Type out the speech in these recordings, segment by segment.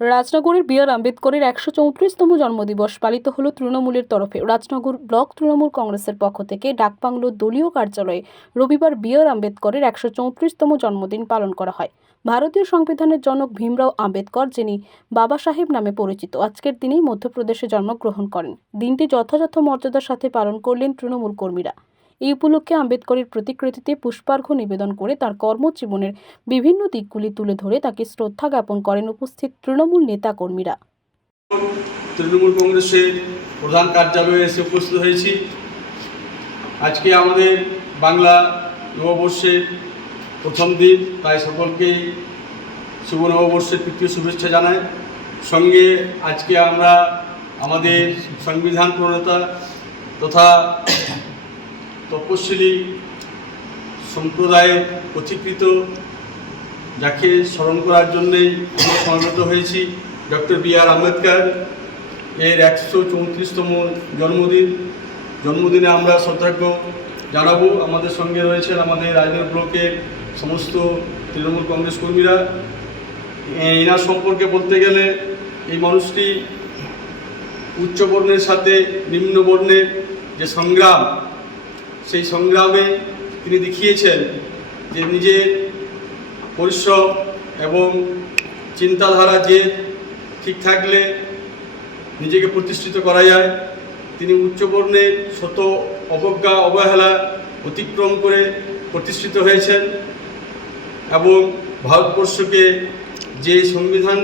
রাজনগরের B.R. আম্বেদকরের ১৩৪তম জন্মদিবস পালিত হল তৃণমূলের তরফে। রাজনগর ব্লক তৃণমূল কংগ্রেসের পক্ষ থেকে ডাকবাংলোর দলীয় কার্যালয়ে রবিবার বি.আর আম্বেদকরের ১৩৪তম জন্মদিন পালন করা হয়। ভারতীয় সংবিধানের জনক ভীমরাও আম্বেদকর, যিনি বাবা সাহেব নামে পরিচিত, আজকের দিনেই মধ্যপ্রদেশে জন্মগ্রহণ করেন। দিনটি যথাযথ মর্যাদার সাথে পালন করলেন তৃণমূল কর্মীরা। এই উপলক্ষে আম্বেদকরের প্রতিকৃতিতে পুষ্পার্ঘ্য নিবেদন করে তার কর্মজীবনের বিভিন্ন দিকগুলি তুলে ধরে তাকে শ্রদ্ধা জ্ঞাপন করেন উপস্থিত তৃণমূল নেতা কর্মীরা। তৃণমূল কংগ্রেসের প্রধান কার্যালয়ে এসে উপস্থিত হয়েছি। আজকে আমাদের বাংলা নববর্ষের প্রথম দিন, তাই সকলকেই শুভ নববর্ষের প্রীতীয় শুভেচ্ছা জানাই। সঙ্গে আজকে আমরা আমাদের সংবিধান প্রণেতা তথা তপশিলি সম্প্রদায়ের পথিকৃত, যাকে স্মরণ করার জন্যেই আমরা সমবেত হয়েছি, ডক্টর বি.আর আম্বেদকর এর ১৩৪তম জন্মদিনে আমরা শ্রদ্ধার্ঘ্য জানাবো। আমাদের সঙ্গে রয়েছেন আমাদের রাজনগর ব্লকের সমস্ত তৃণমূল কংগ্রেস কর্মীরা। এনার সম্পর্কে বলতে গেলে এই মানুষটি উচ্চ বর্ণের সাথে নিম্ন বর্ণের যে সংগ্রাম, সেই সংগ্রামে তিনি দেখিয়েছেন যে নিজের পরিশ্রম এবং চিন্তাধারা যে ঠিক থাকলে নিজেকে প্রতিষ্ঠিত করা যায়। তিনি উচ্চবর্ণের শত অবজ্ঞা অবহেলা অতিক্রম করে প্রতিষ্ঠিত হয়েছেন এবং ভারতবর্ষকে যে সংবিধান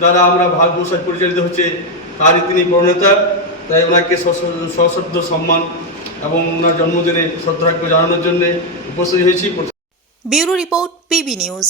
দ্বারা আমরা ভারতবর্ষ পরিচালিত হচ্ছে তারই তিনি প্রণেতা। তাই ওনাকে সশ্রদ্ধ সম্মান এবং ওনার জন্মদিনে শ্রদ্ধার্ঘ্য জানানোর জন্য উপস্থিত হয়েছি। Bureau report, PB news.